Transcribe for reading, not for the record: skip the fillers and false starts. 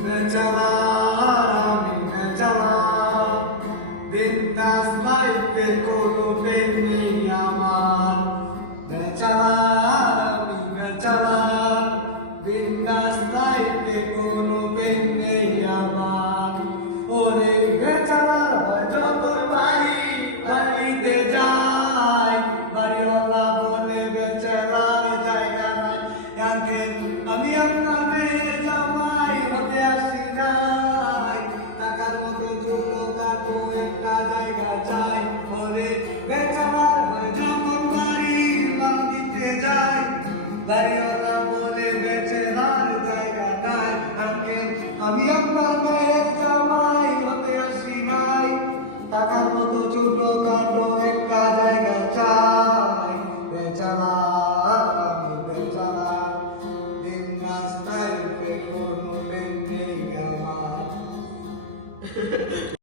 বেচারা আমি বেচারা বিন্দাস লাইফে কোনো পেন নেই আমার বেচারা আমি বেচারা বিন্দাস লাইফে কোনো পেন নেই আমার ওরে বেচারা যখন বাড়িতে যাই বাড়িওয়ালা বলে বেচারার জায়গা নাই আমি আপনাদের জামাই হতে আসি নাই টাকার মতো চুলো কাটো একটা জায়গা চাই ওরে বেচারার যখন বাড়িতে যাই বাড়িওয়ালা বলে বেচারার জায়গা নাই আমি আপনার মায়ের জামাই হতে আসি নাই টাকার মতো চুলো কাটো একটা জায়গা চাই বেচারা আমি বেচারা দিন রাস্তায় কোনো নেই আমার